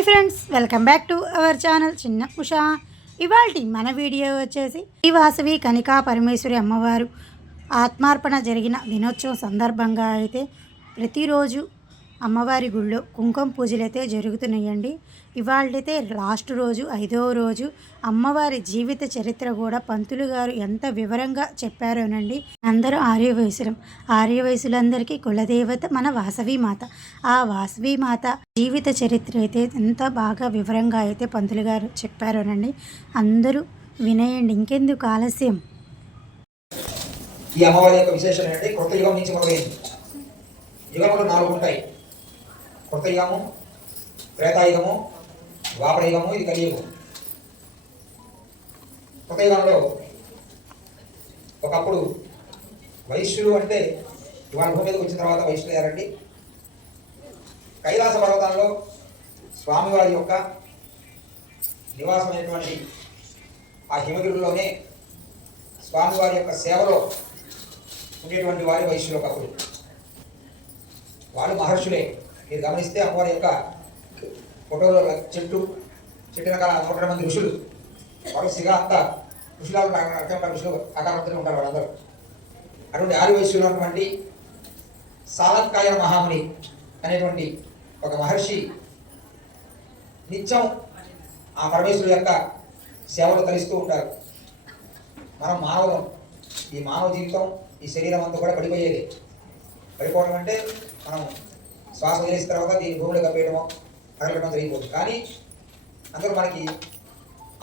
Hi friends, welcome back to our channel చిన్న ఉషా. ఇవాల్టి మన వీడియో వచ్చేసి శ్రీ వాసవి కనికా పరమేశ్వరి అమ్మవారు ఆత్మార్పణ జరిగిన దినోత్సవం సందర్భంగా అయితే ప్రతిరోజు అమ్మవారి గుళ్ళో కుంకుమ పూజలు అయితే జరుగుతున్నాయండి. ఇవాళైతే లాస్ట్ రోజు, 5వ రోజు. అమ్మవారి జీవిత చరిత్ర కూడా పంతులు గారు ఎంత వివరంగా చెప్పారోనండి. అందరూ ఆర్యవయసులందరికీ కులదేవత మన వాసవి మాత. ఆ వాసవి మాత జీవిత చరిత్ర అయితే ఎంత బాగా వివరంగా అయితే పంతులు గారు చెప్పారోనండి. అందరూ వినేయండి. ఇంకెందుకు ఆలస్యం. ఈ అమ్మవారి యొక్క విశేషం ఏంటంటే కొత్త యుగం నుంచి మొదలైంది. యుగములు 4 ఉంటాయి. కొత్త యుగము, త్రేతాయుగము, ద్వాపర యుగము, ఇది కలియుగం. కొత్త యుగంలో ఒకప్పుడు వైశ్యులు అంటే ఇవాళ భూమి మీదకి వచ్చిన తర్వాత వైశ్యులు అయ్యారండి. కైలాస పర్వతాల్లో స్వామివారి యొక్క నివాసమైనటువంటి ఆ హిమగిరిలోనే స్వామివారి యొక్క సేవలో ఉండేటువంటి వారి వైశ్యులు ఒకప్పుడు. వాళ్ళు మహర్షులే. మీరు గమనిస్తే అమ్మవారి యొక్క ఫోటోలో చెట్టు రకాల 100 మంది ఋషులు, వరుసగా అంతా ఋషులు ఆకారంతో ఉంటారు వాళ్ళందరూ. అటువంటి ఆర్యవైశ్యులు ఉన్నటువంటి సాలంకాయ మహాముని అనేటువంటి ఒక మహర్షి నిత్యం ఆ పరమేశ్వరుడు యొక్క సేవలు తరిస్తూ ఉంటారు. మనం మానవులం. ఈ మానవ జీవితం, ఈ శరీరం అంతా కూడా పడిపోయేది. పడిపోవడం అంటే మనం శ్వాస వదిలేసిన తర్వాత దీన్ని భూమిలో కప్పేయడమో తగలడం జరిగిపోతుంది. కానీ అందరూ మనకి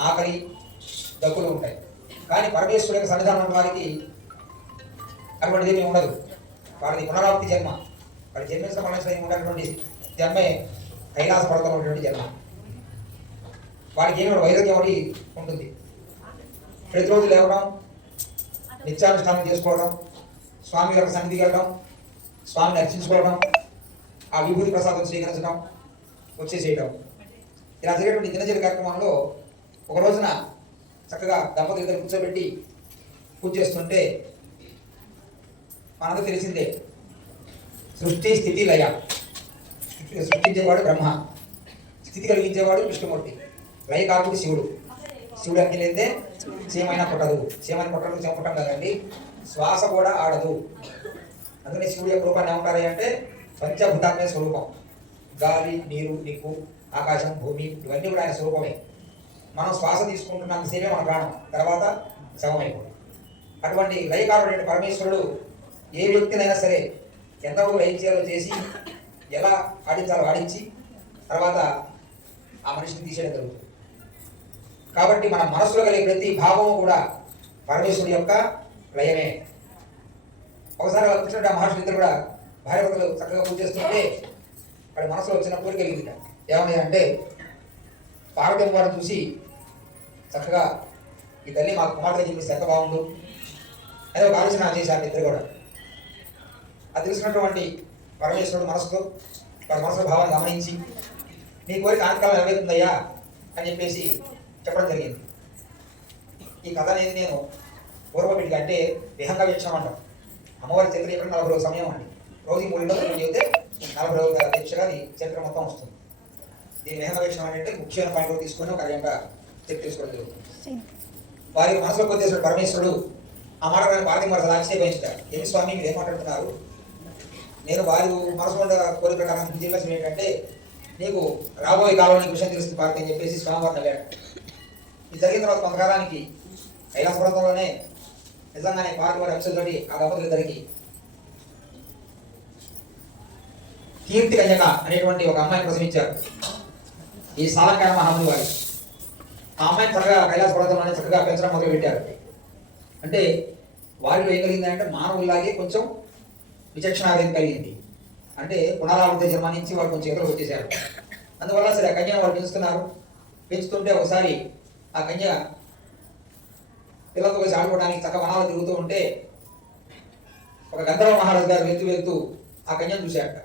ఆకలి, దగ్గులు ఉంటాయి. కానీ పరమేశ్వరుడు యొక్క సన్నిధానం వారికి అటువంటిది ఏమీ ఉండదు. వాడిది పునరావృత్తి జన్మ. వాడి జన్మించడం మరణించడం ఉన్నటువంటి జన్మే కైలాస పర్వతంలో ఉన్నటువంటి జన్మ. వాడికి ఏమి వైరాగ్యం ఒకటి ఉంటుంది. ప్రతిరోజు లేవడం, నిత్యానుష్ఠానం చేసుకోవడం, స్వామి యొక్క సన్నిధికి వెళ్ళడం, స్వామిని అర్చించుకోవడం, ఆ విభూతి ప్రసాదం స్వీకరించడం, వచ్చేసేయడం, ఇలా జరిగేటువంటి దినచర్య కార్యక్రమంలో ఒక రోజున చక్కగా దంపతులు ఇద్దరు కూర్చోబెట్టి పూజ చేస్తుంటే మనందరూ తెలిసిందే, సృష్టి స్థితి లయ. సృష్టించేవాడు బ్రహ్మ, స్థితి కలిగించేవాడు విష్ణుమూర్తి, లయ కాకుడు శివుడు. శివుడు అన్ని లేదే చీమైనా పుట్టదు. చీమని పుట్టడం చెంపటం కదండి, శ్వాస కూడా ఆడదు. అందుకని శివుడి యొక్క రూపాన్ని ఏమంటారు అంటే పంచభూతాత్మే స్వరూపం. గాలి, నీరు, నిప్పు, ఆకాశం, భూమి ఇవన్నీ కూడా ఆయన స్వరూపమే. మనం శ్వాస తీసుకుంటున్నంతసేపే మన ప్రాణం, తర్వాత శవమైపోతుంది. అటువంటి లయకారుడైన పరమేశ్వరుడు ఏ వ్యక్తినైనా సరే ఎంతవరకు లయం చేయాలో చేసి ఎలా ఆడించాలో ఆడించి తర్వాత ఆ మనిషిని తీసేయడం జరుగుతుంది. కాబట్టి మన మనసులో కలిగే ప్రతి భావము కూడా పరమేశ్వరుడు యొక్క లయమే. ఒకసారి వచ్చినట్టు ఆ మహర్షులు ఇద్దరు కూడా భార్యభర్తలు చక్కగా పూజ చేస్తుంటే వాడి మనసులో వచ్చిన కోరిక కలిగింది. ఏమని అంటే పార్వతమ్మ వారిని చూసి చక్కగా ఈ తల్లి మా కుమార్తె జన్మిస్తే ఎంత బాగుండు అని ఒక ఆలోచన చేశారు ఇద్దరు కూడా. అది తెలిసినటువంటి పరమేశ్వరుడు వారి మనసులో భావాన్ని గమనించి నీ కోరిక ఆనకాలం నెరవేరుతుందయ్యా అని చెప్పేసి చెప్పడం జరిగింది. ఈ కథ అనేది నేను పూర్వపీడికి అంటే విహంగ వీక్షణం అంటాం. అమ్మవారి చరిత్ర చెప్పడం 40 రోజుల సమయం అండి. రోజు 3 రోజులు చెబితే 40 రోజుల దీక్షగా అది చరిత్ర మొత్తం వస్తుంది. దీని విహంగ వీక్షణం అంటే ముఖ్యమైన పాయింట్లు తీసుకొని ఒక అర్యంగా చెక్ చేసుకోవడం జరుగుతుంది. వారి మనసులో కొద్దిసేపు పరమేశ్వరుడు ఆ మాట భారతీయ వారు ఆశ్చర్యపోయించారు. ఏమి స్వామి మీరు ఏం మాట్లాడుతున్నారు? నేను వారి మనసులో కోరిక ప్రకారం జీవించడం ఏంటంటే నీకు రాబోయే కాలంలో నీకు విషయం తెలుస్తుంది భారతి అని చెప్పేసి స్వామివారిని అడిగాడు. ఇది జరిగిన తర్వాత కొంతకాలానికి కైలాస పర్వతంలోనే నిజంగానే పార్వతి వారి అంశంతోటి ఆ దంపతులిద్దరికి కీర్తి కన్యక అనేటువంటి ఒక అమ్మాయిని ప్రసవించారు ఈ సాలంకాయ మహాముని వారి. ఆ అమ్మాయిని చక్కగా కైలాస పర్వతంలోనే చక్కగా పెంచడం మొదలు పెట్టారు. అంటే వారిలో ఏం కలిగింది అంటే మానవుల్లాగే కొంచెం విచక్షణావేదం కలిగింది. అంటే పునరావృత జన్మ నుంచి వాళ్ళు కొంచెం ఎదురు వచ్చేసారు. అందువల్ల సరే ఆ కన్యను వాళ్ళు పెంచుతున్నారు. పెంచుతుంటే ఒకసారి ఆ కన్య పిల్లలతో కలిసి ఆడుకోవడానికి చక్క వనాలు తిరుగుతూ ఉంటే ఒక గంధర్వ మహారాజు గారు వెళ్తూ ఆ కన్యను చూశాట.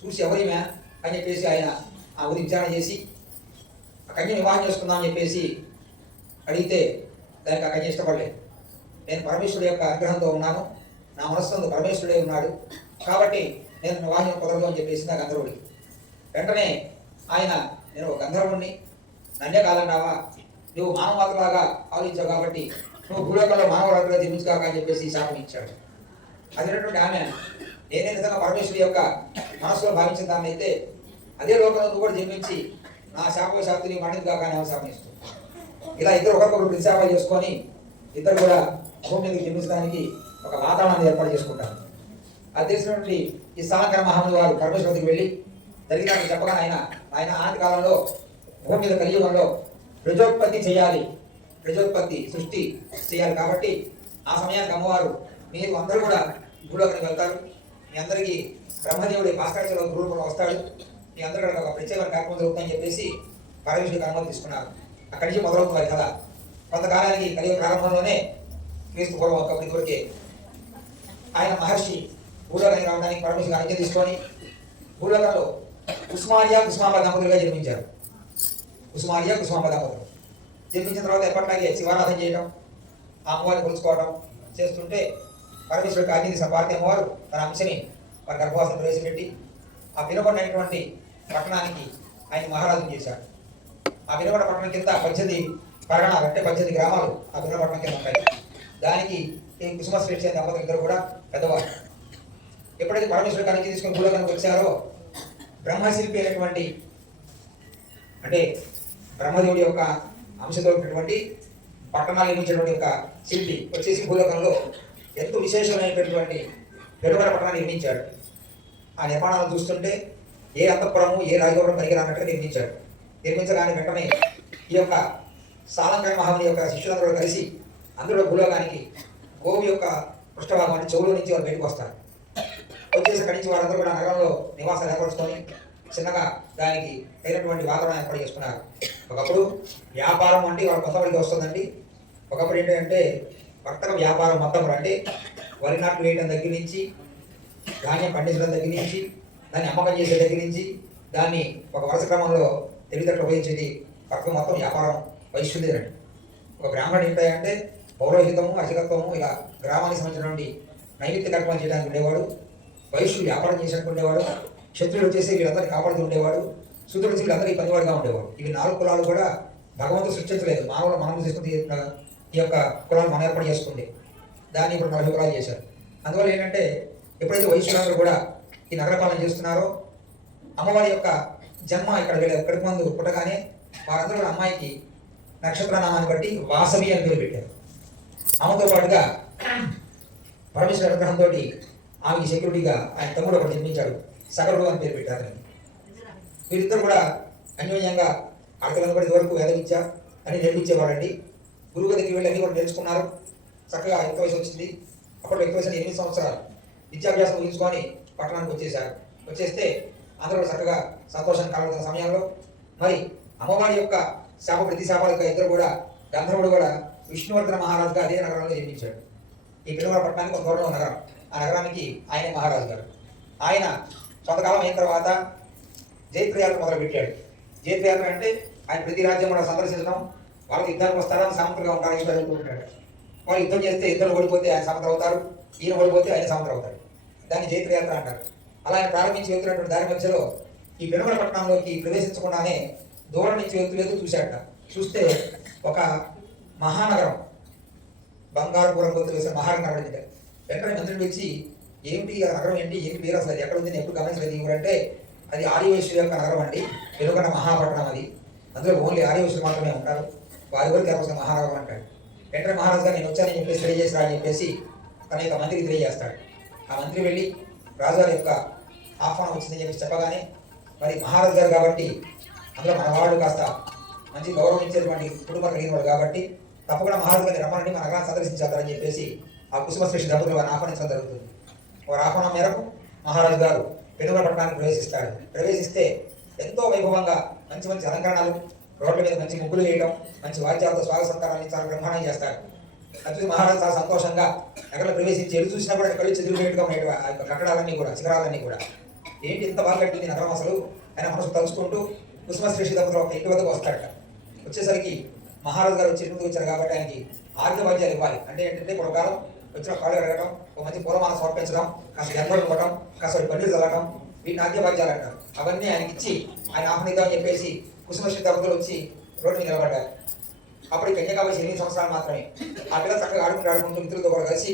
చూసి ఎవరిమే అని చెప్పేసి ఆయన ఆ ఊరి విచారణ చేసి ఆ కన్య వివాహం చేసుకుందామని చెప్పేసి అడిగితే దానికి ఆ కన్య ఇష్టపడలేదు. నేను పరమేశ్వరుడు యొక్క అనుగ్రహంతో ఉన్నాను, నా మనస్సులో పరమేశ్వరుడే ఉన్నాడు, కాబట్టి నేను వివాహం కుదరదు అని చెప్పేసి ఆ గంధర్వుడికి. వెంటనే ఆయన నేను ఒక గంధర్వుణ్ణి, నన్నే కాదన్నావా, నువ్వు మానవమాతలాగా ఆలోచించావు కాబట్టి నువ్వు భూలోకంలో మానవుడిగా జన్మించుకాక అని చెప్పేసి శాపం ఇచ్చాడు. అదేటటువంటి ఆమె నేనే నిజంగా పరమేశ్వరి యొక్క మనసులో భావించిన దాన్ని అయితే అదే లోకంలో నువ్వు కూడా జన్మించి నా శాపశాప్తిని మరణించుగాక అని ఆమె శాపం ఇస్తుంది. ఇలా ఇద్దరు ఒకరికొకరు ప్రతిశాపాలు చేసుకొని ఇద్దరు కూడా భూమి మీదకి జన్మించడానికి ఒక వాతావరణాన్ని ఏర్పాటు చేసుకుంటారు. అది తెలిసినటువంటి ఈ సాలంకర మహాముని వారు పరమేశ్వరుడికి వెళ్ళి జరిగిన చెప్పగా ఆయన ఆది కాలంలో భూమి మీద కలియుగంలో ప్రజోత్పత్తి చేయాలి, ప్రజోత్పత్తి సృష్టి చేయాలి. కాబట్టి ఆ సమయానికి అమ్మవారు మీరు అందరూ కూడా భూలోకానికి వెళ్తారు, మీ అందరికీ బ్రహ్మదేవుడి భాస్కరాచార్య రూపంలో వస్తాడు, మీ అందరూ కూడా ఒక ప్రత్యేకమైన కార్యక్రమం జరుగుతుందని చెప్పేసి పరమేశ్వరికి అనుమతి తీసుకున్నారు. అక్కడి నుంచి మొదలవుతుంది వారి కథ. కొంతకాలానికి కలియుగ ప్రారంభంలోనే క్రీస్తు పూర్వం ఒకప్పటి వరకే ఆయన మహర్షి భూలోకానికి రావడానికి పరమేశ్వరికి అనుమతి తీసుకొని భూలోకంలో ఉస్మానియా కుస్మాంబ దంపతులుగా జన్మించారు. ఉస్మానియా కుస్మాంబ దంపతులు జన్మించిన తర్వాత ఎప్పటిలాగే శివారాధన చేయడం, ఆ అమ్మవారిని కొలుచుకోవడం చేస్తుంటే పరమేశ్వరుడికి ఆజ్ఞ తీసిన పార్వతి అమ్మవారు తన అంశని వారి గర్భవాసం ప్రవేశపెట్టి ఆ వినకొండ అనేటువంటి పట్టణానికి ఆయన మహారాజును చేశాడు. ఆ వినకొండ పట్టణం కింద 18 పరగణాలు అంటే 18 గ్రామాలు ఆ వినకొండ పట్టణం కింద ఉంటాయి. దానికి ఈ కుసుమశ్రేష్ఠ దంపతులు ఇద్దరు కూడా పెద్దవారు. ఎప్పుడైతే పరమేశ్వరుడికి అనుమతి తీసుకుని భూలోకానికి వచ్చారో బ్రహ్మశిల్పి అయినటువంటి అంటే బ్రహ్మదేవుడి యొక్క అంశతో ఉన్నటువంటి పట్టణాలు నిర్మించినటువంటి యొక్క శిల్పి వచ్చేసి భూలోకంలో ఎంతో విశేషమైనటువంటి పెరుమల పట్టణాన్ని నిర్మించాడు. ఆ నిర్మాణాలను చూస్తుంటే ఏ అంతఃపురము ఏ రాజగోపురం పనికిరానట్టుగా నిర్మించాడు. నిర్మించగానే వెంటనే ఈ యొక్క సాలంకర మహాముని యొక్క శిష్యులందరూ కలిసి అందరూ భూలోకానికి గోవు యొక్క పృష్ఠభాగం అంటే చెవులో నుంచి వాళ్ళు బయటకు వస్తారు. వచ్చేసి అక్కడి నుంచి వారందరూ కూడా నగరంలో నివాసాలు ఏర్పరుచుకొని చిన్నగా దానికి అయినటువంటి వాతావరణం ఏర్పాటు చేసుకున్నారు. ఒకప్పుడు వ్యాపారం అంటే వాళ్ళ కొంతమందికి వస్తుందండి. ఒకప్పుడు ఏంటంటే వర్తక వ్యాపారం మొత్తం అంటే వరి నాట్లు వేయడం దగ్గర నుంచి, ధాన్యం పండించడం దగ్గర నుంచి, దాన్ని అమ్మకం చేసే దగ్గర నుంచి, దాన్ని ఒక వరుస క్రమంలో తెలివితేటలు ఉపయోగించేది వర్తకం మొత్తం వ్యాపారం వహిస్తుందేనండి. ఒక బ్రాహ్మణుడు ఏంటంటే పౌరోహితము అర్చకత్వము ఇలా గ్రామానికి సంబంధించినటువంటి నైమిత్య కార్యక్రమాలు చేయడానికి ఉండేవాడు. వైశ్యుడు వ్యాపారం చేసినట్టు ఉండేవాడు. క్షత్రుడు వచ్చేసి వీళ్ళందరినీ కాపాడుతూ ఉండేవాడు. శూద్రుడు వచ్చి వీళ్ళందరికీ పనివాడిగా ఉండేవాడు. ఇవి 4 కులాలు కూడా భగవంతుడు సృష్టించలేదు, మానవులు మనం తీసుకుని ఈ యొక్క కులాలు మనం ఏర్పాటు చేసుకుంది. దాన్ని ఇప్పుడు 40 కులాలు చేశారు. అందువల్ల ఏంటంటే ఎప్పుడైతే వైశ్యులందరూ కూడా ఈ నగరపాలన చేస్తున్నారో అమ్మవారి యొక్క జన్మ ఇక్కడికి ముందు పుట్టగానే వారందరూ కూడా అమ్మాయికి నక్షత్ర నామాన్ని బట్టి వాసవి అని పేరు పెట్టారు. ఆమెతో పాటుగా పరమేశ్వర అనుగ్రహంతో ఆమెకి సెక్యూరిటీగా ఆయన తమ్ముడు ఒకటి జన్మించాడు, సగరుడు అని పేరు పెట్టారు. వీరిద్దరు కూడా అన్యోన్యంగా ఆడపిల్లలు వరకు వేద విద్య అని నేర్పించేవాడండి. గురువు దగ్గరికి వెళ్ళి అన్ని కూడా నేర్చుకున్నారు. చక్కగా యుక్త వయసు వచ్చింది. అప్పట్లో యుక్త వయసు 8 సంవత్సరాలు విద్యాభ్యాసం ముగించుకొని పట్టణానికి వచ్చేసారు. వచ్చేస్తే అందరూ చక్కగా సంతోషాన్ని కలుగుతున్న సమయంలో మరి అమ్మవారి యొక్క శాప ప్రతిశాపాలుగా ఇద్దరు కూడా గంధర్వుడు కూడా విష్ణువర్ధన మహారాజుగా అదే నగరంలో జన్మించాడు. ఈ పిల్లవాడ పట్టణానికి ఒక దూరంలో నగరం. ఆ నగరానికి ఆయనే మహారాజు గారు. ఆయన కొంతకాలం అయిన తర్వాత జైత్రయాత్ర మొదలుపెట్టాడు. జైత్రయాత్ర అంటే ఆయన ప్రతి రాజ్యం కూడా సందర్శించడం, వాళ్ళకి యుద్ధానికి వస్తారా సామంతులుగా ఉంటారని జరుగుతూ ఉంటాడు. వాళ్ళు యుద్ధం చేస్తే ఇద్దరు ఓడిపోతే ఆయన సామంతులు అవుతారు, ఈయన ఓడిపోతే ఆయన సామంతులు అవుతాడు. దాన్ని జైత్రయాత్ర అంటారు. అలా ఆయన ప్రారంభించి వెళ్తున్నటువంటి దారి మధ్యలో ఈ పెనుమల పట్టణంలోకి ప్రవేశించకుండానే దూరం నుంచి వెళ్తూ చూశాడట. చూస్తే ఒక మహానగరం బంగారుపురం గుర్తు వేసిన మహానగరం కనబడింది. వెంటనే మంత్రులు పిలిచి ఏమిటి ఆ నగరం ఏంటి పేరు అసలు అది ఎక్కడ ఉంది నేను ఎప్పుడు గమనించలేదు ఇవ్వడంటే అది ఆర్యవైశ్యుల యొక్క నగరం అండి, వెనుకొండ మహాపట్టణం అది, అందులో ఓన్లీ ఆర్యవైశ్యులు మాత్రమే ఉంటారు, వారి వరకు ఎవరు మహానగరం అంటాడు. వెంటనే మహారాజు గారు నేను వచ్చానని చెప్పేసి తెలియజేసిరా అని చెప్పేసి తన యొక్క మంత్రికి తెలియజేస్తాడు. ఆ మంత్రి వెళ్ళి రాజుగారి యొక్క ఆహ్వానం వచ్చిందని చెప్పేసి చెప్పగానే మరి మహారాజు గారు కాబట్టి అందులో మన వాళ్ళు కాస్త మంచి గౌరవించేటువంటి కుటుంబం కలిగిన వాడు కాబట్టి తప్పకుండా మహారాజు గారిని రమ్మనండి మన నగరాన్ని సందర్శించాలని చెప్పేసి ఆ కుసుమశ్రేష్ఠ దంపతులు వారిని ఆహ్వానించడం జరుగుతుంది. వారి ఆహ్వానం మేరకు మహారాజు గారు పెనుమల పట్టణానికి ప్రవేశిస్తాడు. ప్రవేశిస్తే ఎంతో వైభవంగా మంచి మంచి అలంకరణలు, రోడ్ల మీద మంచి ముగ్గులు వేయడం, మంచి వాద్యాలతో స్వాగత సత్కారాన్ని చాలా బ్రహ్మాండంగా చేస్తాడు. అది మహారాజు చాలా సంతోషంగా నగరంలో ప్రవేశించి ఎడు చూసినా కూడా కళ్ళు చెదిరిపోయేట్టుగా ఉన్నాయి ఆ యొక్క కట్టడాలన్నీ కూడా, శిఖరాలన్నీ కూడా. ఏంటి ఇంత బాగా కట్టింది నగరం అసలు ఆయన మనసు తలుచుకుంటూ కుసుమశ్రేష్ఠ దంపతులు ఒక ఇంటి వద్దకు వస్తాడట. వచ్చేసరికి మహారాజు గారు వచ్చి ముందుకు వచ్చారు కాబట్టి ఆయనకి ఆర్థిక బాధ్యాలు ఇవ్వాలి. అంటే ఏంటంటే పూర్వకాలం వచ్చిన కాళ్ళు అడగడం, ఒక మంచి పూలమాల సమర్పించడం, కాస్త గర్భం ఇవ్వడం, కాస్త పన్నీరు చల్లడం, వీటిని ఆర్థిక బాధ్యాలు అంటారు. అవన్నీ ఆయనకి ఇచ్చి ఆయన ఆహ్వానిద్దామని చెప్పేసి కుసుమశ్రీ దంపతులు వచ్చి రోడ్డు మీద నిలబడ్డారు. అప్పుడు కన్యకా వయసు 8 సంవత్సరాలు మాత్రమే. ఆ పిల్ల చక్కగా ఆడుకుంటూ మిత్రులతో కూడా కలిసి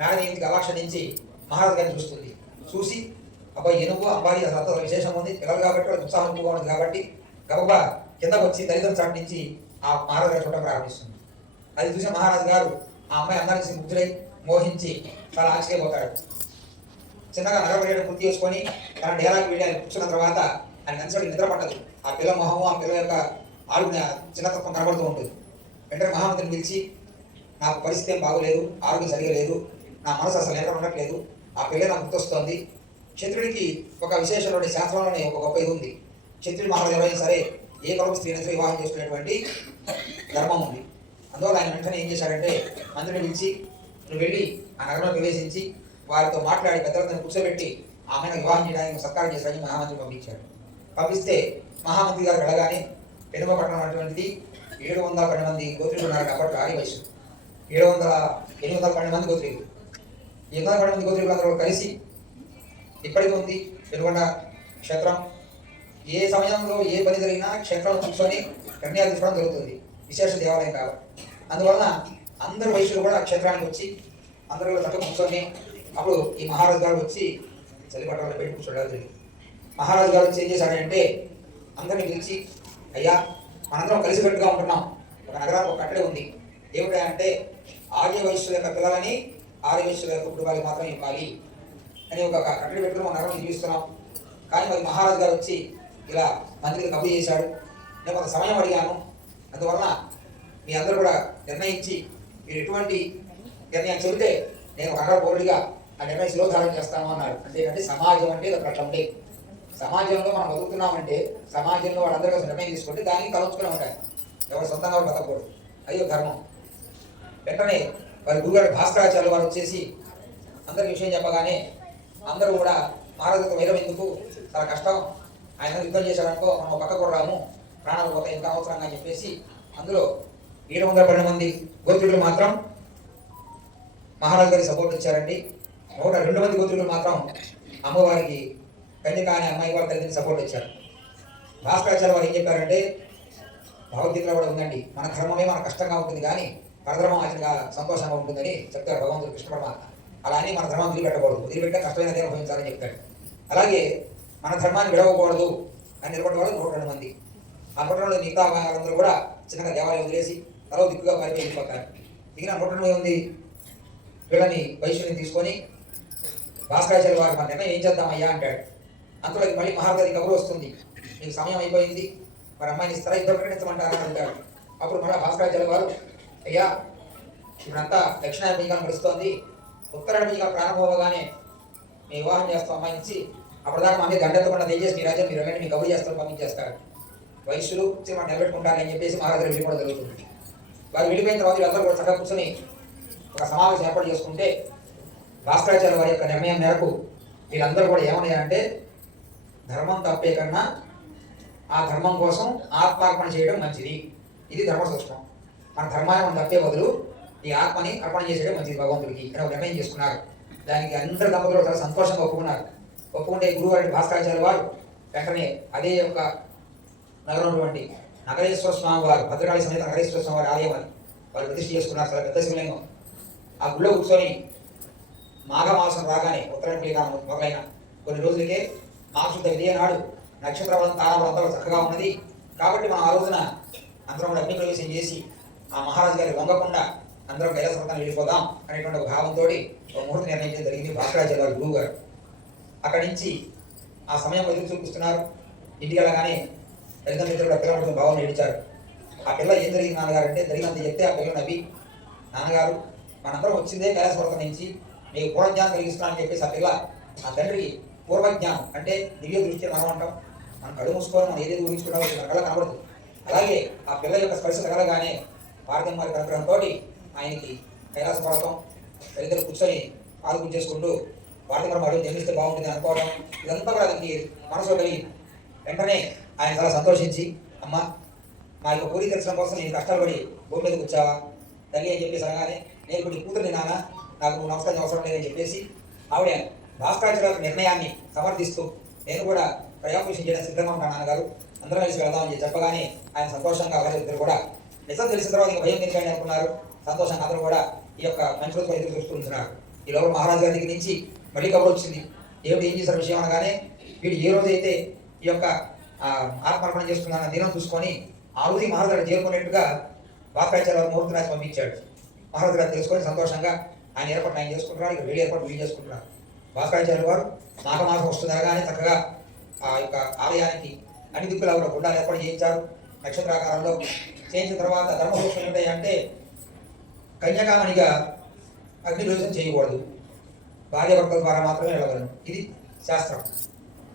మేడ ఇంటికి అవాక్ష నుంచి మహారాజు గారిని చూస్తుంది. చూసి అబ్బాయి ఏనుగు అంబాలి అసలు అంత విశేషం ఉంది, పిల్లలు కాబట్టి వాళ్ళకి ఉత్సాహం ఎక్కువగా ఉంది కాబట్టి గబగబా కిందకు వచ్చి దళితం చాటు నుంచి ఆ మహారాజు గారు చూడటం ప్రారంభిస్తుంది. అది చూసిన మహారాజు గారు ఆ అమ్మాయి అందరికీ ముగ్గులై మోహించి చాలా ఆశ్చర్యపోతాడు. చిన్నగా నగరపర్యటన పూర్తి చేసుకొని తన డేరాకి వెళ్ళి ఆయన కూర్చున్న తర్వాత ఆయన కనీసం నిద్ర పట్టదు. ఆ పిల్ల మొహము ఆ పిల్ల యొక్క ఆలోచన చిన్నతత్వం కనబడుతూ ఉంటుంది. వెంటనే మహామంత్రిని పిలిచి నాకు పరిస్థితి ఏం బాగోలేదు, ఆరోగ్యం సరిగా లేదు, నా మనసు అసలు ఎక్కడ ఉండట్లేదు, ఆ పిల్ల నాకు గుర్తొస్తోంది. క్షత్రుడికి ఒక విశేషమైన శాస్త్రంలోనే ఒక గొప్ప ఇది ఉంది. క్షత్రుడి మహారాజు ఎవరైనా సరే ఏ కులం స్త్రీని వివాహం చేసుకునేటువంటి ధర్మం ఉంది. అందువల్ల ఆయన వెంటనే ఏం చేశాడంటే మంత్రిని పిలిచి నువ్వు వెళ్ళి ఆ నగరంలో ప్రవేశించి వారితో మాట్లాడి పెద్దలతో కూర్చోబెట్టి ఆమెను వివాహం చేయడానికి సత్కారం చేశాడని మహామంత్రి పంపించాడు. పంపిస్తే మహామంత్రి గారు వెళ్ళగానే పెనుమపట్నం అటువంటిది 712 మంది గోత్రికులు ఉన్నారు కాబట్టి ఆడి వయసు 812 మంది గోత్రికులు. 812 మంది గోత్రికులు అందరూ కలిసి ఇప్పటికీ ఉంది పెనుగొండ క్షేత్రం. ఏ సమయంలో ఏ పని జరిగినా క్షేత్రంలో కూర్చొని నిర్ణయాలు తీసుకోవడం జరుగుతుంది. విశేష దేవాలయం కాబట్టి అందువలన అందరు వయసులు కూడా క్షేత్రానికి వచ్చి అందరూ కూడా చక్కగా కూర్చొని అప్పుడు ఈ మహారాజు గారు వచ్చి చలిపట్టాలు పెట్టి కూర్చోవడం జరిగింది. మహారాజు గారు వచ్చి ఏం చేశాడంటే అందరినీ పిలిచి అయ్యా మనందరం కలిసికట్టుగా ఉంటున్నాం, ఒక నగరానికి ఒక కట్టడి ఉంది, ఏమిటంటే ఆర్య వయస్సుల యొక్క పిల్లలని ఆర్య వయస్సుల యొక్క కుటుంబాలకు మాత్రం ఇవ్వాలి అని ఒక కట్టడి పెట్టుకుని ఒక నగరం జీవిస్తున్నాం. కానీ మరి మహారాజు గారు వచ్చి ఇలా మంత్రికి కబురు చేశాడు, నేను కొంత సమయం అడిగాను, అందువలన మీ అందరూ కూడా నిర్ణయించి మీరు ఎటువంటి నిర్ణయం చెబితే నేను ఒక నగర పౌరుడిగా ఆ నిర్ణయం శిరోధారణ చేస్తాను అన్నాడు. అంటే సమాజం అంటే ఒక అట్లా ఉండే సమాజంలో మనం బతుకుతున్నామంటే సమాజంలో వాళ్ళందరూ కలిసి నిర్ణయం తీసుకుంటే దానికి తలంచుకునే ఉంటాయి, ఎవరు సొంతంగా బతకూడదు, అది ఒక ధర్మం. వెంటనే వారి గురుగారు భాస్కరాచార్యులు వారు వచ్చేసి అందరికి విషయం చెప్పగానే అందరూ కూడా మహారాజుతో వైరం ఎందుకు, చాలా కష్టం, ఆయన యుద్ధం చేశాడనుకో మనం ఒక పక్క కూడా రాము, ప్రాణాలు పోతాయి, ఇంకా అవసరంగా అని చెప్పేసి అందులో 712 మంది గోత్రులు మాత్రం మహారాజు గారికి సపోర్ట్ ఇచ్చారండి. 102 మంది గోత్రులు మాత్రం అమ్మవారికి కన్యక అనే అమ్మాయి వారి తల్లిని సపోర్ట్ ఇచ్చారు. భాస్కరాచార్య వారు ఏం చెప్పారంటే భగవద్గీతలో కూడా ఉందండి, మన ధర్మమే మన కష్టంగా ఉంటుంది కానీ పరధర్మం ఆచరణగా సంతోషంగా ఉంటుందని చెప్తారు భగవంతుడు కృష్ణ పరమాత్మ. అలా అని మన ధర్మం వదిలిపెట్టకూడదు, వదిలిపెట్టే కష్టమైన దేవ భవించాలని చెప్తాడు. అలాగే మన ధర్మాన్ని విడవకూడదు అని నిలబడిన వాళ్ళు 102 మంది. ఆ 102 మిగతా వాళ్ళందరూ కూడా చిన్నగా దేవాలయం వదిలేసి తలో దిక్కుగా పారిపోయి వెళ్ళిపోతారు. మిగిలిన 102 మంది వీళ్ళని వైశ్యుని తీసుకొని భాస్కరాచార్య వారు మన నిర్ణయం ఏం చేద్దామయ్యా అంటాడు. అంతలోకి మళ్ళీ మహారాజు కబురు వస్తుంది, మీకు సమయం అయిపోయింది, మరి అమ్మాయిని ఇస్తారా ఇద్దరు ప్రకటించమంటారని అంటాడు. అప్పుడు మళ్ళీ భాస్కరాచార్య వారు అయ్యా ఇప్పుడంతా దక్షిణాభిముఖంగా నడుస్తోంది, ఉత్తరాభిముఖంగా ప్రారంభమవగానే మేము వివాహం చేస్తాం అమ్మాయి ఇచ్చి అప్పటిదాకా మా మీద దండెత్తకుండా దయచేసి మీ రాజ్యం మీరు వెళ్ళండి, మీ కబురు చేస్తాను పంపించేస్తారు, వయస్సులు మనం నిలబెట్టుకుంటారు అని చెప్పేసి మహారాజు వెళ్ళిపోవడం జరుగుతుంది. వారు వెళ్ళిపోయిన తర్వాత వీళ్ళందరూ కూడా చక్కగా కూర్చొని ఒక సమావేశం ఏర్పాటు చేసుకుంటే భాస్కరాచార్య వారి యొక్క నిర్ణయం మేరకు వీళ్ళందరూ కూడా ఏమన్నాయంటే ధర్మం తప్పే కన్నా ఆ ధర్మం కోసం ఆత్మార్పణ చేయడం మంచిది, ఇది ధర్మ సూక్ష్మం, మన ధర్మాన్ని మనం తప్పే బదులు ఈ ఆత్మని అర్పణ చేసేయడం మంచిది భగవంతుడికి అని ఒక నిర్ణయం చేసుకున్నారు. దానికి అందరి దంపతులు చాలా సంతోషంగా ఒప్పుకున్నారు. ఒప్పుకుంటే గురువు గారి భాస్కరాచార్య వారు వెంటనే అదే యొక్క నగరం నగరేశ్వర స్వామి వారు భద్రకాళి సమేత నగరేశ్వర స్వామి వారి ఆలయం అని వారు ప్రతిష్ఠ చేసుకున్నారు. చాలా పెద్ద శివలింగం. ఆ గుళ్ళో కూర్చొని మాఘమాసం రాగానే ఉత్తరాయణ మొదలైన కొన్ని రోజులకే మాఘశుద్ధ విజయ నాడు నక్షత్రబలం తారాబలం అంతా చక్కగా ఉన్నది కాబట్టి మనం ఆ రోజున అందరం అగ్ని ప్రవేశం చేసి ఆ మహారాజు గారి వంగకుండా అందరం కైలాస పర్వతాన్ని వెళ్ళిపోదాం అనేటువంటి ఒక భావంతో ఒక ముహూర్తం నిర్ణయించడం జరిగింది భాస్కరాచార్య గారు గురువు గారు. అక్కడి నుంచి ఆ సమయం ఎదురు చూపిస్తున్నారు. ఇంటికి వెళ్ళగానే తల్లిదండ్రులు కూడా పిల్లలతో భావం ఏడిచారు. ఆ పిల్ల ఏం జరిగింది నాన్నగారు అంటే జరిగినంత చెప్తే ఆ పిల్ల నవ్వి నాన్నగారు మనందరం వచ్చిందే కైలాస పర్వతం నుంచి మీకు పూర్వజ్ఞానం కలిగిస్తున్నానని చెప్పేసి ఆ పిల్ల ఆ తండ్రికి పూర్వజ్ఞానం అంటే దివ్య దృష్టి మనం అంటాం, మనం కళ్ళు మూసుకోవాలి, మనం ఏదేది ఊహించుకుంటామో మన కళ్ళ కనబడుతుంది. అలాగే ఆ పిల్ల యొక్క స్పర్శ తగలగానే భారతం వారి కనుకరంతో ఆయనకి కైలాస పర్వతం తల్లిదండ్రులు కూర్చొని ఆలోచన చేసుకుంటూ వారిని మనం అడుగు జన్మిస్తే బాగుంటుంది అనుకోవడం ఇదంతా కూడా అతనికి మనసులో కలిగింది. వెంటనే ఆయన చాలా సంతోషించి అమ్మ మా యొక్క పూరి దర్శనం కోసం నేను కష్టపడి భూమి మీదకి వచ్చావా తల్లి అని చెప్పేసి అనగానే నేను ఇప్పుడు కూతురుని నాన్న నాకు నువ్వు నమస్కారం అవసరం లేదని చెప్పేసి ఆవిడ భాస్కరాచార్య నిర్ణయాన్ని సమర్థిస్తూ నేను కూడా ప్రయాణం చేయడం సిద్ధంగా ఉంటాను నాన్నగారు అందరం కలిసి వెళ్దామని చెప్పగానే ఆయన సంతోషంగా వారి ఇద్దరు కూడా నిజం తెలిసిన తర్వాత ఇంకా భయం ఎందుకని అనుకున్నారు. సంతోషంగా అందరూ కూడా ఈ యొక్క మంచి రోజు ఎదురు చూస్తూ ఉంటున్నారు. ఈ లోపల మహారాజు గారి దగ్గర నుంచి మళ్ళీ కబురు వచ్చింది. ఏమిటి ఏం చేసిన విషయం అనగానే వీడు ఏ రోజైతే ఈ యొక్క ఆత్మార్పణ చేసుకున్న దినం చూసుకొని ఆ రోజు మహారాజు గారు చేరుకునేట్టుగా భాస్కరాచార్య వారు ముహూర్త రాసి పంపించాడు. మహారాజు గారు తెలుసుకొని సంతోషంగా ఆయన ఏర్పాటు ఆయన చేసుకుంటున్నారు, ఇక్కడ వేడి ఏర్పాటు వీలు చేసుకుంటున్నారు. భాస్కరాచార్య వారు మాఘమాసం వస్తుందనగానే చక్కగా ఆ యొక్క ఆలయానికి అన్ని దిక్కులా కూడా గుండాలు ఏర్పాటు చేయించారు. నక్షత్రాకారంలో చేయించిన తర్వాత ధర్మసూత్రం ఏమిటాయి అంటే కన్యకామణిగా అగ్ని ప్రవేశం చేయకూడదు, భార్యాభర్తల ద్వారా మాత్రమే వెళ్ళగలను, ఇది శాస్త్రం.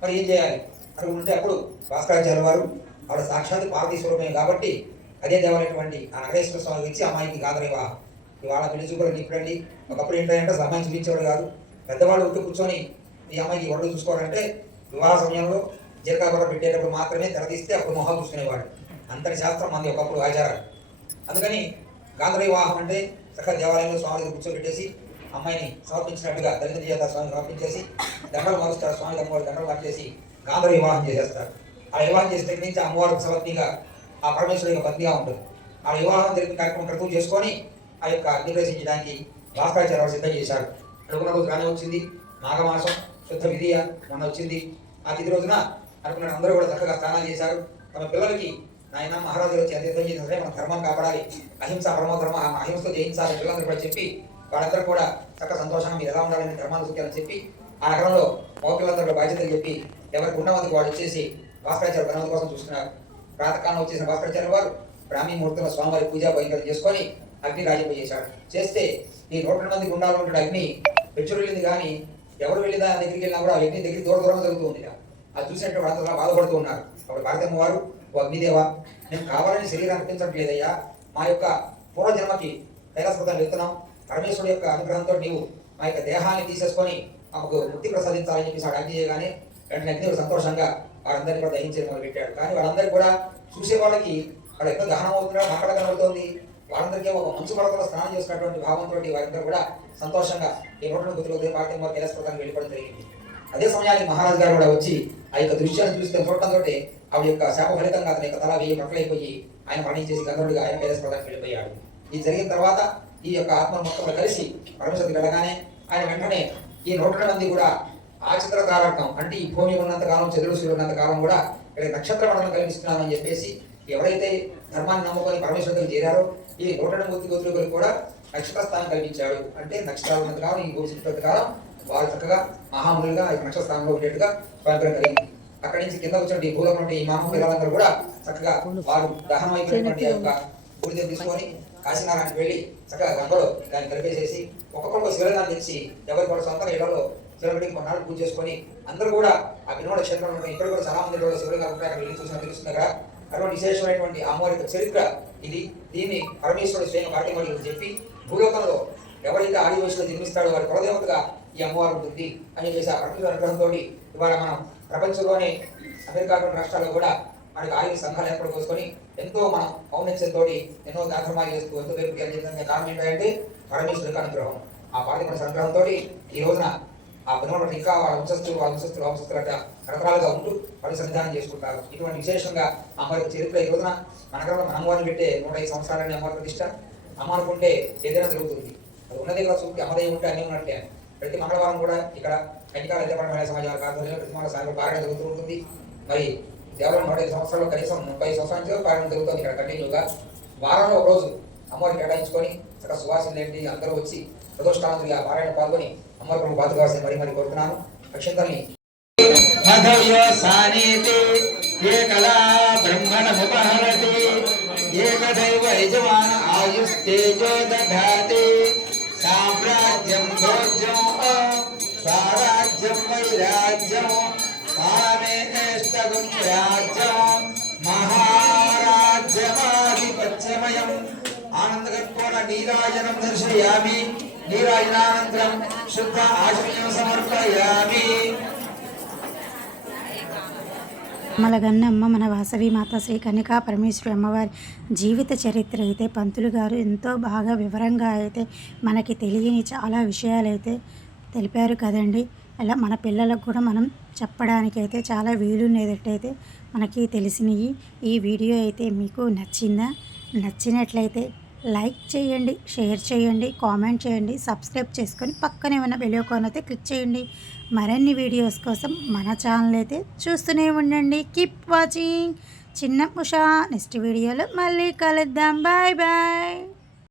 మరి ఏం చేయాలి అనుకుంటే అప్పుడు భాస్కరాచార్య వారు ఆవిడ సాక్షాత్ పార్వతీ స్వరూపమే కాబట్టి అదే దేవాలయటువంటి ఆ నగరేశ్వర స్వామి ఇచ్చి అమ్మాయికి గాదరేవా ఇవాళ పెళ్లి చూపులు ఇప్పుడండి. ఒకప్పుడు ఏంటంటే అమ్మాయిని చూపించేవాడు కాదు, పెద్దవాళ్ళు ఉంటూ కూర్చొని ఈ అమ్మాయికి ఒళ్ళు చూసుకోవాలంటే వివాహ సమయంలో జీలకర్ర పెట్టేటప్పుడు మాత్రమే తెరదీస్తే అప్పుడు మొహం చూసుకునేవాడు. అంతటి శాస్త్రం మంది ఒకప్పుడు ఆచారాలు. అందుకని గాంధర్వ వివాహం అంటే చక్కగా దేవాలయంలో స్వామి దగ్గర కూర్చోబెట్టేసి అమ్మాయిని సమర్పించినట్టుగా దళిత చేత స్వామి సమర్పించేసి దండలు మారుస్తారు. స్వామి అమ్మవారి దండలు మార్చేసి గాంధర్వ వివాహం చేసేస్తారు. ఆ వివాహం చేసిన దగ్గర నుంచి అమ్మవారికి సమర్పిగా ఆ పరమేశ్వరుడి యొక్క పత్నిగా ఉంటుంది. ఆ వివాహం జరిగిన కార్యక్రమం క్రతువు చేసుకొని ఆ యొక్క నిర్దేశించడానికి భాస్కరాచార్య వారు సిద్ధం చేశారు. అనుకున్న రోజు రానే వచ్చింది మాఘమాసం శుద్ధ విధియ మొన్న వచ్చింది. ఆ తిథి రోజున అనుకున్న అందరూ కూడా చక్కగా స్నానాలు చేశారు. తమ పిల్లలకి నాయన మహారాజు వచ్చి అధ్యయనం చేసిన సరే మన ధర్మం కాపాడాలి, అహింస పరమో ధర్మ, అహింసతో జయించాలి పిల్లలందరూ కూడా చెప్పి వాళ్ళందరూ కూడా చక్కగా సంతోషంగా మీరు ఎలా ఉండాలని ధర్మాన్ని సూచాలని చెప్పి ఆ నగరంలో మగపిల్లలందరూ బాధ్యతలు చెప్పి ఎవరికి ఉన్నమందికి వాడు వచ్చేసి భాస్కరాచార్య పరమతి కోసం చూస్తున్నారు. ప్రాతకాలం వచ్చేసిన భాస్కరాచార్య వారు బ్రాహ్మీ ముహూర్తంలో స్వామివారి పూజా బహింకరణ చేసుకొని అగ్ని రాజింప చేశాడు. చేస్తే ఈ 102 మంది గుండాలు ఉంటే అగ్ని పెచ్చురు వెళ్ళింది, కానీ ఎవరు వెళ్ళినా దగ్గరికి వెళ్ళినా కూడా అగ్ని దగ్గర దూరంగా జరుగుతూ ఉంది. అది చూసినట్టు వాళ్ళంతా బాధపడుతూ ఉన్నారు. అప్పుడు భారతమ్మ వారు ఓ అగ్నిదేవ, నేను కావాలని శరీరాన్ని అర్పించట్లేదయ్యా, మా యొక్క పూర్వజన్మకి కైలాసపదం వెళ్తున్నాం, పరమేశ్వరుడు యొక్క అనుగ్రహంతో నీవు మా యొక్క దేహాన్ని తీసేసుకొని మాకు ముక్తి ప్రసాదించాలని చెప్పేసి వాడు అగ్ని చేయగానే వెంటనే అగ్ని సంతోషంగా వారందరినీ కూడా దహించే మొదలు పెట్టాడు. కానీ వాళ్ళందరికీ కూడా చూసే వాళ్ళకి వాడు ఎక్కడ దహనం అవుతున్నాడు అక్కడ కనబడుతోంది. వాళ్ళందరికీ ఒక మంచు పడకలో స్నానం చేసినటువంటి భావంతో వారందరూ కూడా సంతోషంగా ఈ రోడ్డు గుర్తులు భారతీయ కైలాసపదానికి వెళ్ళిపోవడం జరిగింది. అదే సమయానికి మహారాజు గారు కూడా వచ్చి ఆ యొక్క దృశ్యాన్ని చూసుకొని చూడటంతో ఆవిడ యొక్క శాప ఫలితంగా అతని యొక్క తల వేయి పట్లైపోయి ఆయన మరణించేసి గంధర్వుడిగా ఆయన కైలాసపదానికి వెళ్ళిపోయాడు. ఇది జరిగిన తర్వాత ఈ యొక్క ఆత్మ మొత్తంలో కలిసి పరమేశ్వరుడికి వెళ్ళగానే ఆయన వెంటనే ఈ 102 మంది కూడా ఆచిత్ర తారకం అంటే ఈ భూమి ఉన్నంత కాలం చంద్రుడు సూర్యుడు ఉన్నంత కాలం కూడా ఇక్కడ నక్షత్ర మండలం కల్పిస్తున్నామని చెప్పేసి ఎవరైతే ధర్మాన్ని నమ్ముకొని పరమేశ్వరుడికి చేరారో ఈ 102 గోత్రులకు కూడా నక్షత్ర స్థానం కల్పించాడు. అంటే నక్షత్రాలు ఉన్నంత కాలం ఈ భూమి చుట్టూ కాలం వారు చక్కగా మహాములుగా ఈ నక్షత్ర స్థానంలో ఉండేట్టుగా స్వాతంత్రం కలిగింది. అక్కడి నుంచి కింద వచ్చిన ఈ భూలోకం ఈ మామూలు పిల్లలందరూ కూడా చక్కగా వారు దహనం అయిపోయినటువంటి ఆ యొక్క బూడిద తీసుకొని కాశీనారాయణకి వెళ్ళి చక్కగా గంగలో దాన్ని కలిపేసేసి ఒక్కొక్కరు శివలింగాన్ని తెచ్చి ఎవరి కూడా సొంత ఇళ్లలో శివలింగడికి కొన్నాళ్ళు పూజ చేసుకొని అందరూ కూడా ఆ వినోద క్షేత్రంలో ఇక్కడ కూడా చాలా మంది శివలింగాలు ఉంటాయి, అక్కడ వెళ్ళి చూసిన తెలుస్తుంది కదా. అటువంటి విశేషమైనటువంటి అమ్మవారి యొక్క చరిత్ర ఇది. దీన్ని పరమేశ్వరుడు స్వయం భారతీయ చెప్పి భూలోకంలో ఎవరైతే ఆది వయసులో జన్మిస్తాడో వారి కులదేవతగా ఈ అమ్మవారు ఉంటుంది అని చెప్పేసి ఆ పరమేశ్వర అనుగ్రహంతో ఇవాళ మనం ప్రపంచంలోనే అమెరికా రాష్ట్రాల్లో కూడా మనకి ఆయుధ సంఘాలు ఏర్పాటు చేసుకొని ఎంతో మనం ఔన్నత్యంతో ఎన్నో దాఖమాలు చేస్తూ ఎంతో పేరు కలిగించే కారణం ఏంటంటే పరమేశ్వరుడికి అనుగ్రహం. ఆ పార్వతీ అనుగ్రహంతో ఈ రోజున ఆ బుధవారం ఇంకా వాళ్ళ వంశస్థులు తరతరాలుగా ఉంటూ వాళ్ళు సన్నిధానం చేసుకుంటారు. ఇటువంటి విశేషంగా అమ్మవారి చరిత్ర ఈ రోజున మన నగరంలో మన అమ్మవారిని పెట్టే 105 సంవత్సరాలని అమ్మవారి ప్రతిష్ట. అమ్మ అనుకుంటే ఏదైనా జరుగుతుంది, అది ఉన్నది కూడా చూపి అమ్మదయ్య ఉంటే అన్నీ ఉన్నట్టే. ప్రతి మంగళవారం కూడా ఇక్కడ కన్యకాల దేవాలయ సమాజాల ఆధ్వర్యంలో ప్రతి మంగళ సాయంత్రం పారాయణ జరుగుతూ ఉంటుంది. మరి దేవాలయం 105 సంవత్సరాల్లో కనీసం 30 సంవత్సరాల నుంచి పారాయణ జరుగుతుంది ఇక్కడ కంటిన్యూగా. వారంలో ఒక రోజు అమ్మవారిని కేటాయించుకొని చక్కగా సువాసనలు ఏంటి అందరూ వచ్చి ప్రదోష్టానంతులుగా పారాయణ పాల్గొని అమ్మవారి బాధ కావాల్సిన మరి కోరుతున్నాను. అక్షంతల్ని ఏకలా బ్రహ్మణముపహరతి ఏకదైవ యజమాన ఆయుస్తేజో దధాతి సామ్రాజ్యం భోజ్యం స్వరాజ్యం వైరాజ్యం కామేష్టగం రాజ్యం మహారాజ్యమాధిపత్యమయం ఆనందకర్పూర నీరాజనం దర్శయామి. నీరాజనానంతరం శుద్ధ ఆచమయం సమర్పయామి. మలగన్నమ్మ మన వాసవి మాత శ్రీ కన్యకా పరమేశ్వరి అమ్మవారి జీవిత చరిత్ర అయితే పంతులు గారు ఎంతో బాగా వివరంగా అయితే మనకి తెలియని చాలా విషయాలైతే తెలిపారు కదండి. అలా మన పిల్లలకు కూడా మనం చెప్పడానికైతే చాలా వీలునేదట్టయితే మనకి తెలిసినవి. ఈ వీడియో అయితే మీకు నచ్చిందా? నచ్చినట్లయితే లైక్ చేయండి, షేర్ చేయండి, కామెంట్ చేయండి, సబ్స్క్రైబ్ చేసుకొని పక్కనే ఉన్న బెల్ ఐకాన్ అయితే క్లిక్ చేయండి. మరిన్ని వీడియోస్ కోసం మన ఛానల్ అయితే చూస్తూనే ఉండండి. కీప్ వాచింగ్ చిన్న ఉషా. నెక్స్ట్ వీడియోలో మళ్ళీ కలుద్దాం. Bye bye.